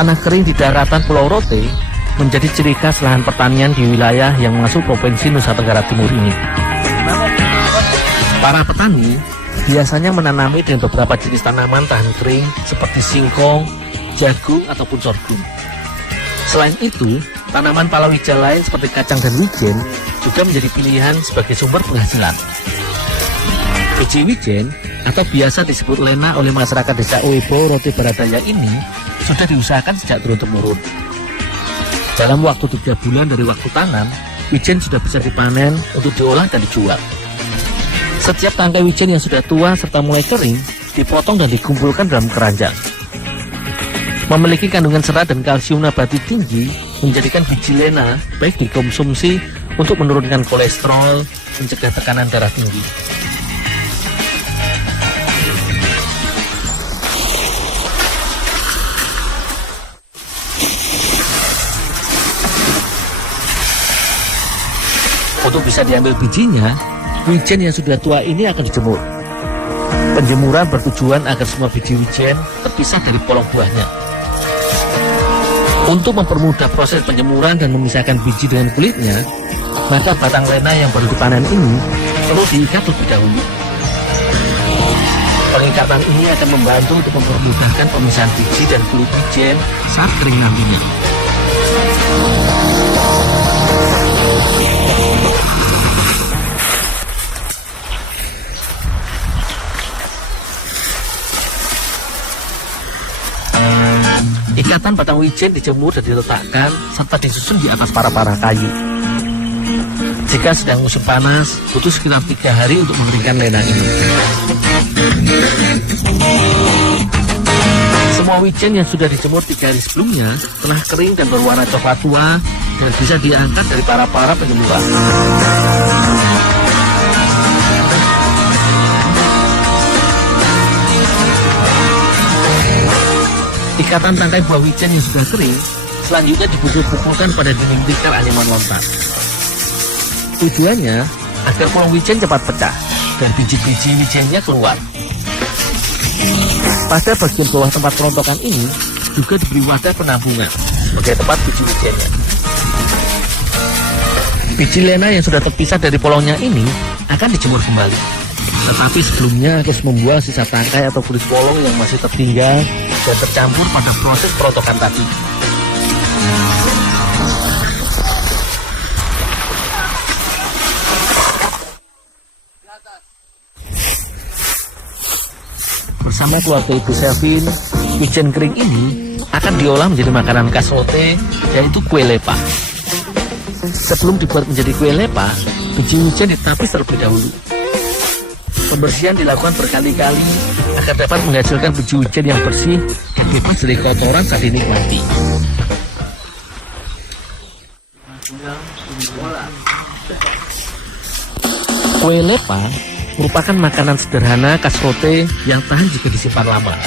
Tanah kering di daratan Pulau Rote menjadi ciri khas lahan pertanian di wilayah yang masuk Provinsi Nusa Tenggara Timur ini. Para petani biasanya menanami dengan beberapa jenis tanaman tahan kering seperti singkong, jagung, ataupun sorghum. Selain itu, tanaman palawija lain seperti kacang dan wijen juga menjadi pilihan sebagai sumber penghasilan. Biji wijen atau biasa disebut lena oleh masyarakat desa Uebo Rote Baradaya ini sudah diusahakan sejak turun-temurun. Dalam waktu 3 bulan dari waktu tanam, wijen sudah bisa dipanen untuk diolah dan dijual. Setiap tangkai wijen yang sudah tua serta mulai kering dipotong dan dikumpulkan dalam keranjang. Memiliki kandungan serat dan kalsium nabati tinggi menjadikan biji lena baik dikonsumsi untuk menurunkan kolesterol, mencegah tekanan darah tinggi. Untuk bisa diambil bijinya, wijen yang sudah tua ini akan dijemur. Penjemuran bertujuan agar semua biji wijen terpisah dari polong buahnya. Untuk mempermudah proses penjemuran dan memisahkan biji dengan kulitnya, maka batang lena yang baru dipanen ini perlu diikat lebih dahulu. Pengikatan ini akan membantu untuk mempermudahkan pemisahan biji dan kulit wijen saat kering nantinya. Ikatan batang wijen dijemur dan diletakkan serta disusun di atas para kayu. Jika sedang musim panas, butuh sekitar 3 hari untuk mengeringkan lena ini. Semua wijen yang sudah dijemur 3 hari sebelumnya telah kering dan berwarna coklat tua dan bisa diangkat dari para penjemuran. Ikatan tangkai buah wijen yang sudah kering selanjutnya dipukul-pukulkan pada dinding tikar anyaman lontar. Tujuannya agar polong wijen cepat pecah dan biji-biji wijennya keluar. Pada bagian bawah tempat perontokan ini juga diberi wadah penampungan sebagai tempat biji wijennya. Biji lena yang sudah terpisah dari polongnya ini akan dijemur kembali. Tetapi sebelumnya harus membuang sisa tangkai atau kulit polong yang masih tertinggal dan tercampur pada proses perontokan tadi. Bersama keluarga Ibu Selvin, wijen kering ini akan diolah menjadi makanan khas Rote, yaitu kue lepa. Sebelum dibuat menjadi kue lepa, biji wijen ditapis terlebih dahulu. Pembersihan dilakukan berkali-kali agar dapat menghasilkan biji wijen yang bersih dan bebas dari kotoran saat dinikmati. Kue lepa merupakan makanan sederhana khas Rote yang tahan jika disimpan lama.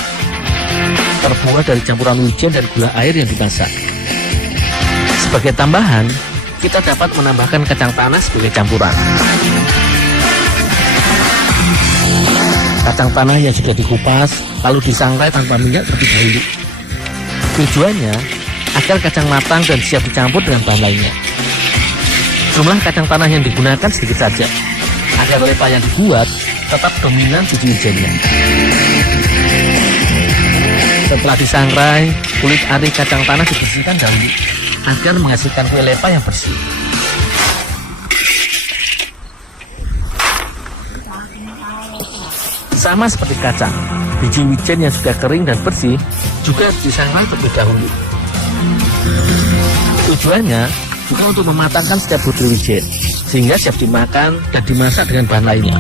Terbuat dari campuran wijen dan gula air yang dimasak. Sebagai tambahan, kita dapat menambahkan kacang tanah sebagai campuran. Kacang tanah yang sudah dikupas lalu disangrai tanpa minyak terlebih dahulu. Tujuannya agar kacang matang dan siap dicampur dengan bahan lainnya. Jumlah kacang tanah yang digunakan sedikit saja agar lepa yang dibuat tetap dominan biji wijennya. Setelah disangrai, kulit ari kacang tanah dibersihkan dahulu agar menghasilkan kue lepa yang bersih. Sama seperti kacang, biji wijen yang sudah kering dan bersih juga disangrai terlebih dahulu. Tujuannya juga untuk mematangkan setiap butir wijen, sehingga siap dimakan dan dimasak dengan bahan lainnya.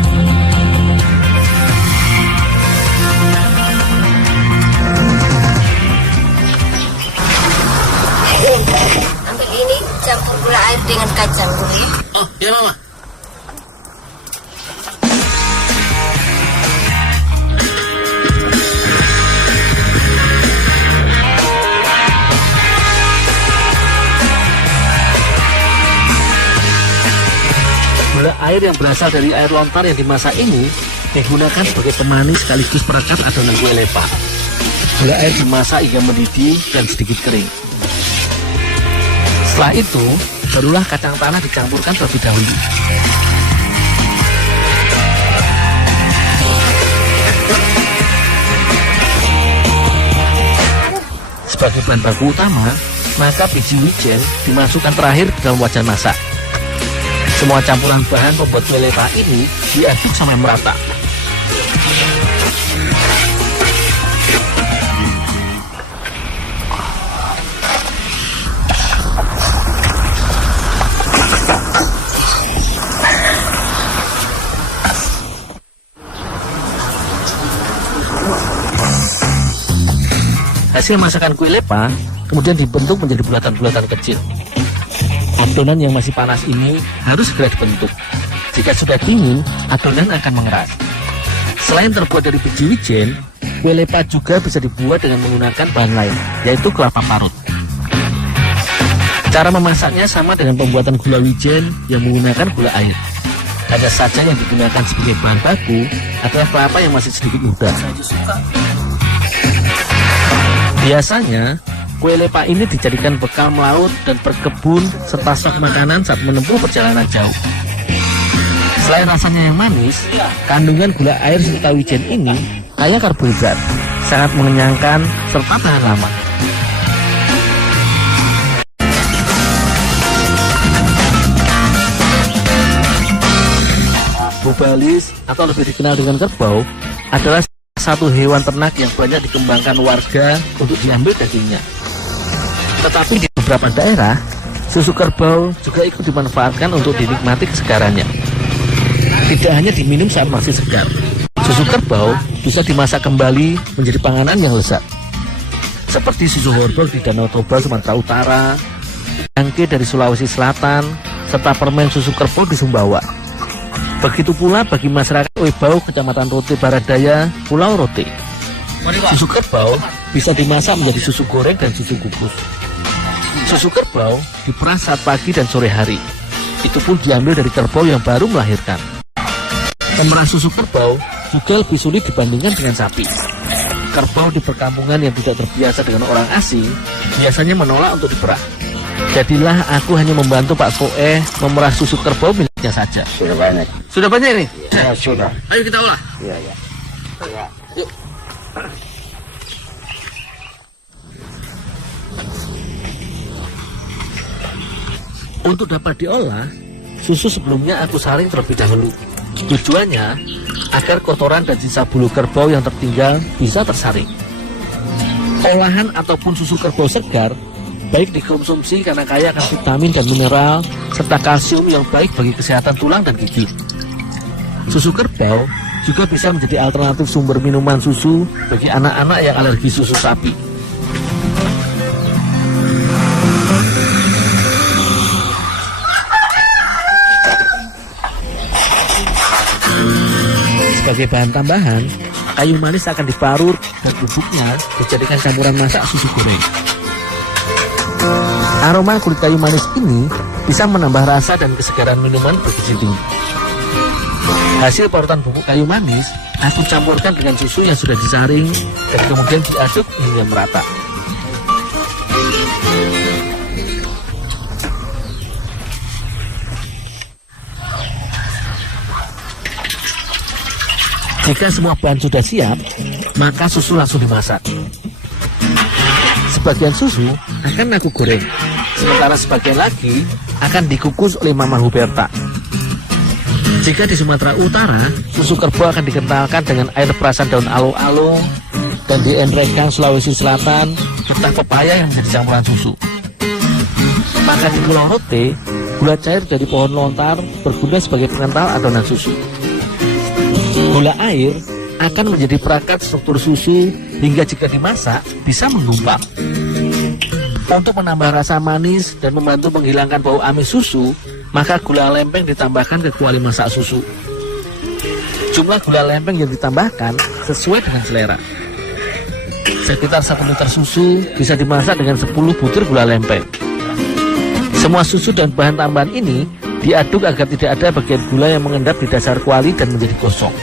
Ambil ini, campur gula air dengan kacang dulu ya. Oh, iya Mama. Gula air yang berasal dari air lontar yang dimasak ini digunakan sebagai pemanis sekaligus perekat adonan kue lepa. Gula air dimasak hingga mendidih dan sedikit kering. Setelah itu, barulah kacang tanah dicampurkan terlebih dahulu. Sebagai bahan baku utama, maka biji wijen dimasukkan terakhir ke dalam wajan masak. Semua campuran bahan pembuat kue lepa ini diaduk sampai merata. Hasil masakan kue lepa kemudian dibentuk menjadi bulatan-bulatan kecil. Adonan yang masih panas ini harus segera dibentuk. Jika sudah dingin, adonan akan mengeras. Selain terbuat dari biji wijen, kue lepa juga bisa dibuat dengan menggunakan bahan lain, yaitu kelapa parut. Cara memasaknya sama dengan pembuatan gula wijen yang menggunakan gula air. Hanya saja yang digunakan sebagai bahan baku adalah kelapa yang masih sedikit muda. Biasanya, kue lepa ini dijadikan bekal melaut dan berkebun serta stok makanan saat menempuh perjalanan jauh. Selain rasanya yang manis, kandungan gula air serta wijen ini kaya karbohidrat, sangat mengenyangkan serta tahan lama. Bubalis atau lebih dikenal dengan kerbau adalah satu hewan ternak yang banyak dikembangkan warga untuk diambil dagingnya. Tetapi di beberapa daerah, susu kerbau juga ikut dimanfaatkan untuk dinikmati kesegarannya. Tidak hanya diminum saat masih segar, susu kerbau bisa dimasak kembali menjadi panganan yang lezat. Seperti susu horbor di Danau Toba, Sumatera Utara, angke dari Sulawesi Selatan, serta permen susu kerbau di Sumbawa. Begitu pula bagi masyarakat Webau, Kecamatan Rote Baradaya, Pulau Rote. Susu kerbau bisa dimasak menjadi susu goreng dan susu kukus. Susu kerbau diperas saat pagi dan sore hari. Itu pun diambil dari kerbau yang baru melahirkan. Memerah susu kerbau juga lebih sulit dibandingkan dengan sapi. Kerbau di perkampungan yang tidak terbiasa dengan orang asing biasanya menolak untuk diperah. Jadilah aku hanya membantu Pak Soeh memerah susu kerbau miliknya saja. Sudah banyak. Sudah banyak ini? Ya, sudah. Ayo kita olah. Iya, iya. Ya. Yuk. Untuk dapat diolah, susu sebelumnya aku saring terlebih dahulu. Tujuannya agar kotoran dan sisa bulu kerbau yang tertinggal bisa tersaring. Olahan ataupun susu kerbau segar baik dikonsumsi karena kaya akan vitamin dan mineral serta kalsium yang baik bagi kesehatan tulang dan gigi. Susu kerbau juga bisa menjadi alternatif sumber minuman susu bagi anak-anak yang alergi susu sapi. Sebagai bahan tambahan, kayu manis akan diparut dan bubuknya dijadikan campuran masak susu goreng. Aroma kulit kayu manis ini bisa menambah rasa dan kesegaran minuman bergizi tinggi. Hasil parutan bubuk kayu manis aku campurkan dengan susu yang sudah disaring dan kemudian diaduk hingga merata. Jika semua bahan sudah siap, maka susu langsung dimasak. Sebagian susu akan aku goreng, sementara sebagian lagi akan dikukus oleh Mama Huberta. Jika di Sumatera Utara, susu kerbau akan dikentalkan dengan air perasan daun alo-alo, dan di Enrekang, Sulawesi Selatan, getah pepaya yang menjadi campuran susu. Maka di Pulau Rote, gula cair dari pohon lontar berguna sebagai pengental adonan susu. Gula air akan menjadi perangkat struktur susu hingga jika dimasak bisa menggumpal. Untuk menambah rasa manis dan membantu menghilangkan bau amis susu, maka gula lempeng ditambahkan ke kuali masak susu. Jumlah gula lempeng yang ditambahkan sesuai dengan selera. Sekitar 1 liter susu bisa dimasak dengan 10 butir gula lempeng. Semua susu dan bahan tambahan ini diaduk agar tidak ada bagian gula yang mengendap di dasar kuali dan menjadi gosong.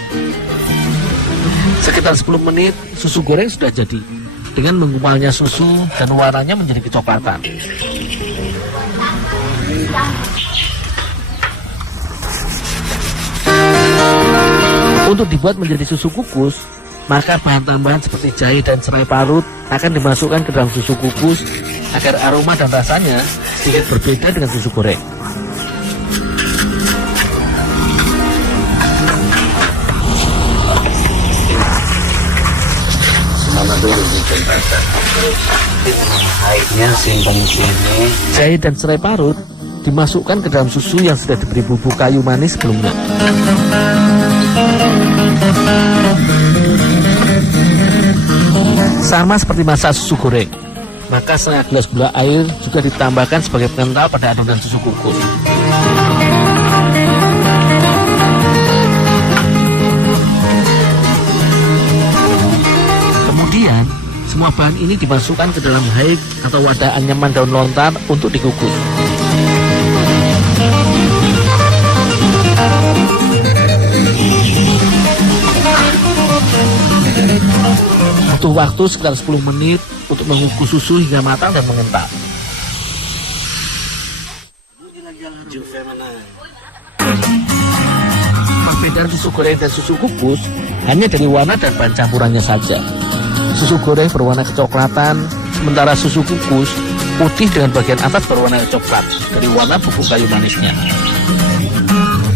Sekitar 10 menit, susu goreng sudah jadi. dengan mengumpalnya susu dan warnanya menjadi kecoklatan. Untuk dibuat menjadi susu kukus, maka bahan tambahan seperti jahe dan serai parut akan dimasukkan ke dalam susu kukus agar aroma dan rasanya sedikit berbeda dengan susu goreng. Mana dulu bikin rasa. Airnya simpan di sini. Jahe dan serai parut dimasukkan ke dalam susu yang sudah diberi bubuk kayu manis sebelumnya. Sama seperti masak susu goreng, maka setengah gelas gula air juga ditambahkan sebagai pengental pada adonan susu kukus. Kemudian, semua bahan ini dimasukkan ke dalam haik atau wadah anyaman daun lontar untuk dikukus. Butuh waktu sekitar 10 menit untuk mengukus susu hingga matang dan mengental. Perbedaan susu goreng dan susu kukus hanya dari warna dan bahan campurannya saja. Susu goreng berwarna kecoklatan, sementara susu kukus putih dengan bagian atas berwarna coklat dari warna bubuk kayu manisnya.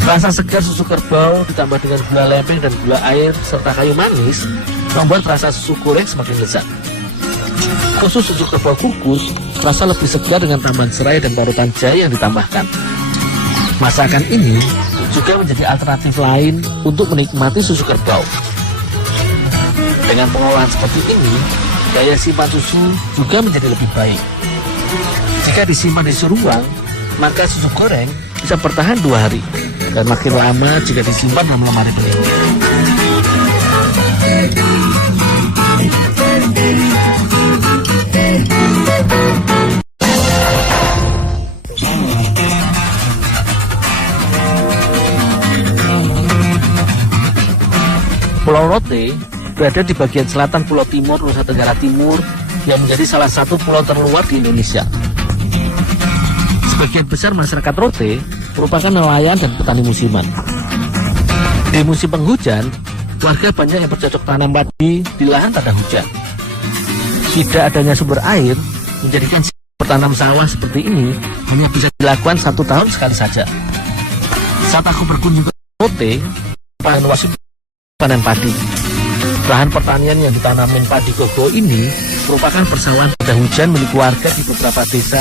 Rasa segar susu kerbau ditambah dengan gula lempeng dan gula air serta kayu manis membuat rasa susu goreng semakin lezat. Khusus susu kerbau kukus, rasa lebih segar dengan tambahan serai dan parutan jahe yang ditambahkan. Masakan ini juga menjadi alternatif lain untuk menikmati susu kerbau. Dengan pengolahan seperti ini, daya simpan susu juga menjadi lebih baik. Jika disimpan di suhu ruang, maka susu goreng bisa bertahan 2 hari dan makin lama jika disimpan dalam lemari pendingin. Pulau Rote berada di bagian selatan Pulau Timur Nusa Tenggara Timur yang menjadi salah satu pulau terluar di Indonesia. Sebagian besar masyarakat Rote merupakan nelayan dan petani musiman. Di musim penghujan, warga banyak yang bercocok tanam padi di lahan tanda hujan. Tidak adanya sumber air menjadikan bertanam sawah seperti ini hanya bisa dilakukan 1 tahun sekali saja. Saat aku berkunjung ke Rote, panen wasit panen padi. Lahan pertanian yang ditanamin padi gogo ini merupakan persawahan pada hujan milik warga di beberapa desa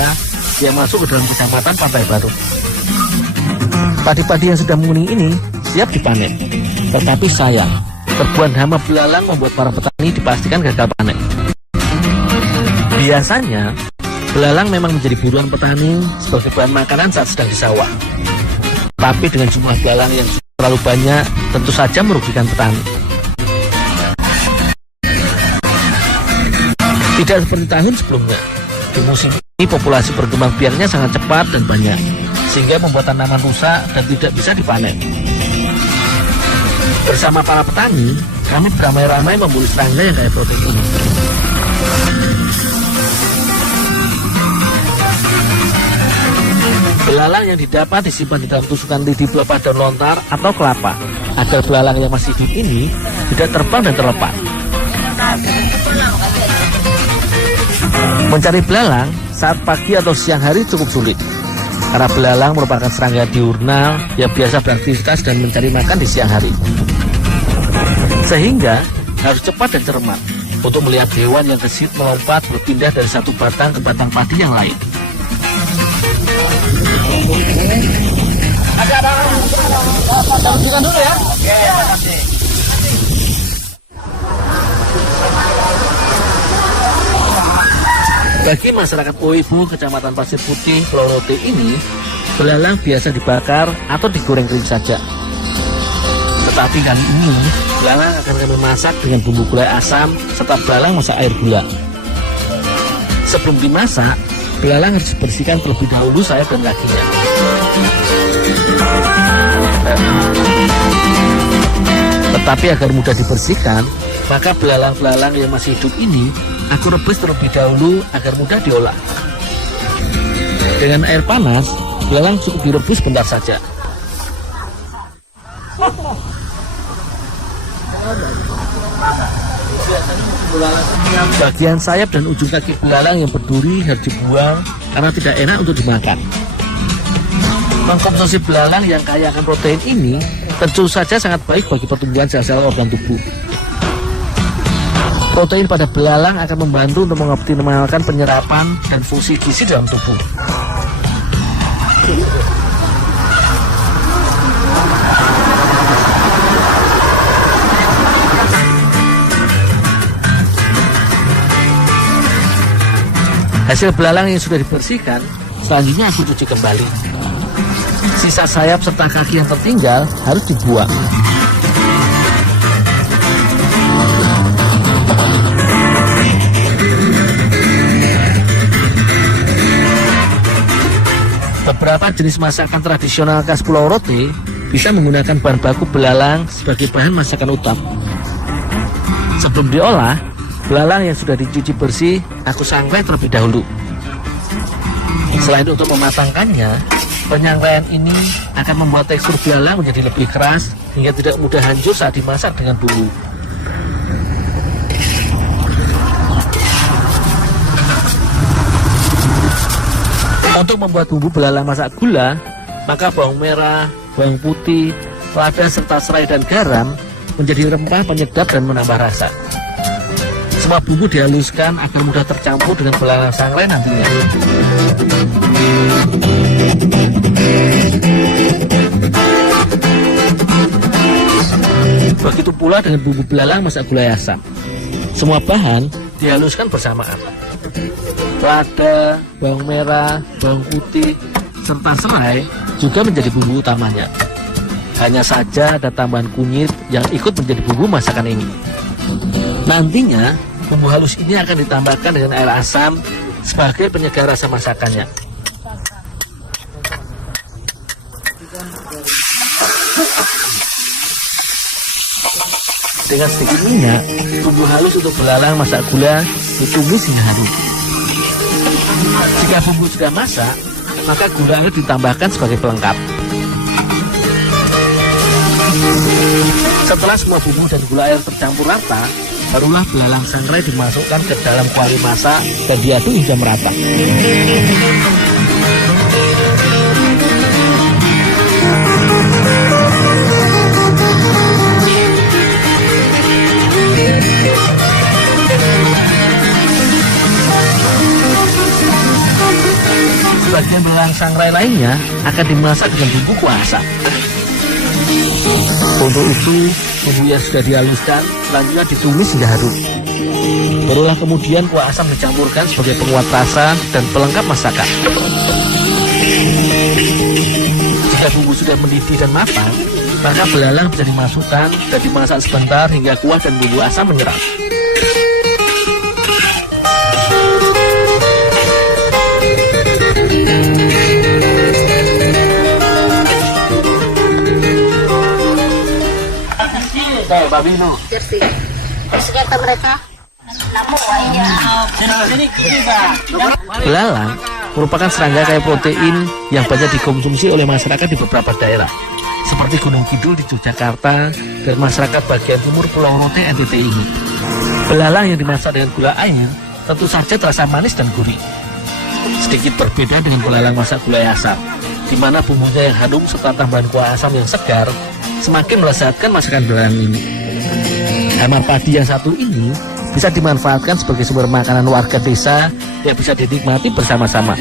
yang masuk ke dalam kecamatan Pantai Baru. Padi-padi yang sudah menguning ini siap dipanen, tetapi sayang, serbuan hama belalang membuat para petani dipastikan gagal panen. Biasanya, belalang memang menjadi buruan petani sebagai bahan makanan saat sedang di sawah. Tapi dengan jumlah belalang yang terlalu banyak, tentu saja merugikan petani. Tidak seperti tahun sebelumnya, di musim ini populasi berkembang biaknya sangat cepat dan banyak, sehingga membuat tanaman rusak dan tidak bisa dipanen. Bersama para petani, kami beramai-ramai memburu serangga yang kaya protein ini. Belalang yang didapat disimpan di dalam tusukan lidi pelepah daun lontar atau kelapa, agar belalang yang masih hidup ini tidak terbang dan terlepas. Mencari belalang saat pagi atau siang hari cukup sulit, karena belalang merupakan serangga diurnal yang biasa beraktivitas dan mencari makan di siang hari. Sehingga harus cepat dan cermat untuk melihat hewan yang gesit melompat berpindah dari satu batang ke batang padi yang lain. Dulu ya. Bagi masyarakat Oibo, Kecamatan Pasir Putih, Pulau Rote ini, belalang biasa dibakar atau digoreng kering saja. Tetapi kali ini, belalang akan kami masak dengan bumbu gulai asam serta belalang masak air gula. Sebelum dimasak, belalang harus dibersihkan terlebih dahulu sayap dan kakinya. Tetapi agar mudah dibersihkan, maka belalang-belalang yang masih hidup ini Aku rebus terlebih dahulu agar mudah diolah. Dengan air panas, belalang cukup direbus bentar saja. Bagian sayap dan ujung kaki belalang yang berduri harus dibuang karena tidak enak untuk dimakan. Mengkonsumsi belalang yang kaya akan protein ini tentu saja sangat baik bagi pertumbuhan sel-sel organ tubuh. Protein pada belalang akan membantu untuk mengoptimalkan penyerapan dan fungsi gizi dalam tubuh. Hasil belalang yang sudah dibersihkan, selanjutnya aku cuci kembali. Sisa sayap serta kaki yang tertinggal harus dibuang. Beberapa jenis masakan tradisional khas Pulau Rote bisa menggunakan bahan baku belalang sebagai bahan masakan utama. Sebelum diolah, belalang yang sudah dicuci bersih, aku sangrai terlebih dahulu. Selain untuk mematangkannya, penyangrai ini akan membuat tekstur belalang menjadi lebih keras hingga tidak mudah hancur saat dimasak dengan bumbu. Untuk membuat bumbu belalang masak gula, maka bawang merah, bawang putih, lada serta serai dan garam menjadi rempah penyedap dan menambah rasa. Semua bumbu dihaluskan agar mudah tercampur dengan belalang sangrai nantinya. Begitu pula dengan bumbu belalang masak gulai asam. Semua bahan dihaluskan bersamaan. Lada, bawang merah, bawang putih, serta serai juga menjadi bumbu utamanya. Hanya saja ada tambahan kunyit yang ikut menjadi bumbu masakan ini. Nantinya, bumbu halus ini akan ditambahkan dengan air asam sebagai penyegar rasa masakannya. Dengan sedikit minyak, bumbu halus untuk belalang masak gula ditumis hingga harum. Jika bumbu sudah masak, maka gula air ditambahkan sebagai pelengkap. Setelah semua bumbu dan gula air tercampur rata, barulah belalang sangrai dimasukkan ke dalam kuali masak dan diaduk hingga merata. Sebagian belalang sangrai lainnya akan dimasak dengan bumbu kuah asam. Untuk itu, bumbu yang sudah dihaluskan selanjutnya ditumis hingga harum. Barulah kemudian kuah asam dicampurkan sebagai penguat rasa dan pelengkap masakan. Jika bumbu sudah mendidih dan matang, maka belalang bisa dimasukkan dan dimasak sebentar hingga kuah dan bumbu asam menyerap. Kata mereka. Belalang merupakan serangga kaya protein yang banyak dikonsumsi oleh masyarakat di beberapa daerah, seperti Gunung Kidul di Yogyakarta dan masyarakat bagian timur Pulau Rote NTT ini. Belalang yang dimasak dengan gula air tentu saja terasa manis dan gurih. Sedikit berbeda dengan belalang masak gulai asam, di mana bumbunya yang harum serta tambahan kuah asam yang segar semakin melezatkan masakan belalang ini. Hamar padi yang satu ini bisa dimanfaatkan sebagai sumber makanan warga desa yang bisa dinikmati bersama-sama.